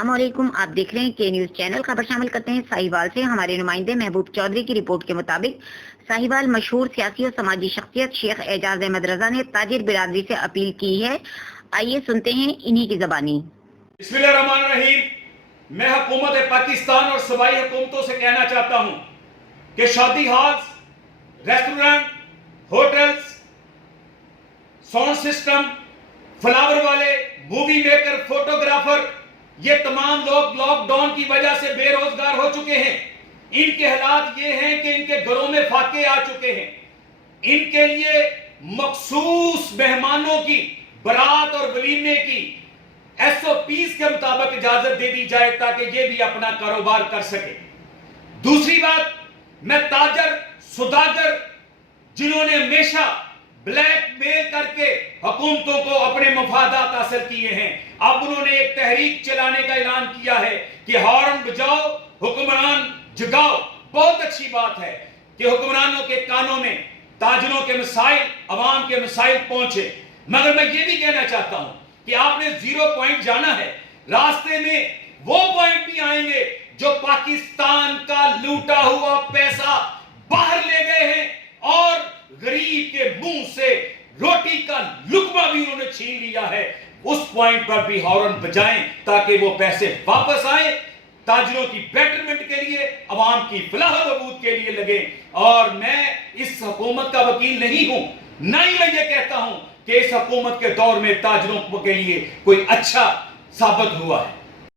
अस्सलाम वालेकुम। आप देख रहे हैं के न्यूज चैनल। खबर शामिल करते हैं साहिवाल से। हमारे नुमाइंदे महबूब चौधरी की रिपोर्ट के मुताबिक साहिवाल मशहूर सियासी और समाजी शख्सियत शेख एजाज अहमद रजा ने ताजिर बिरादरी से अपील की है। आइए सुनते हैं इन्हीं की ज़बानी। बिस्मिल्लाहिर्रहमानिर्रहीम। मैं हुकूमत पाकिस्तान और सूबाई हुकूमतों से कहना चाहता हूं कि शादी halls, restaurant, hotels, sound system, flower वाले, मूवी मेकर, फोटोग्राफर, ये तमाम लोग लॉकडाउन की वजह से बेरोजगार हो चुके हैं। इनके हालात ये हैं कि इनके घरों में फाके आ चुके हैं। इनके लिए मखसूस मेहमानों की बारात और वलीमे की SOPs के मुताबिक इजाजत दे दी जाए ताकि ये भी अपना कारोबार कर सके। दूसरी बात, मैं ताजर सुदागर जिन्होंने हमेशा ब्लैकमेल करके हुकूमतों को अपने मफादात हासिल किए हैं, अब उन्होंने एक तहरीक चलाने का ऐलान किया है कि हॉर्न बजाओ, हुक्मरान जगाओ। बहुत अच्छी बात है कि हुक्मरानों के कानों में ताजरों के मसाइल, अवाम के मसाइल पहुंचे, मगर मैं ये भी कहना चाहता हूं कि आपने 0 पॉइंट जाना है। रास्ते में वो पॉइंट भी आएंगे जो पाकिस्तान का लूटा हुआ पैसा बाहर ले गए हैं और गरीब के मुंह से रोटी का लुकमा भी उन्होंने छीन लिया है। उस पॉइंट पर भी हॉर्न बजाएं ताकि वो पैसे वापस आए, ताजरों की बेटरमेंट के लिए, अवाम की फलाह बहबूद के लिए लगे। और मैं इस हुकूमत का वकील नहीं हूं, ना ही मैं ये कहता हूं कि इस हुकूमत के दौर में ताजरों के लिए कोई अच्छा साबित हुआ है।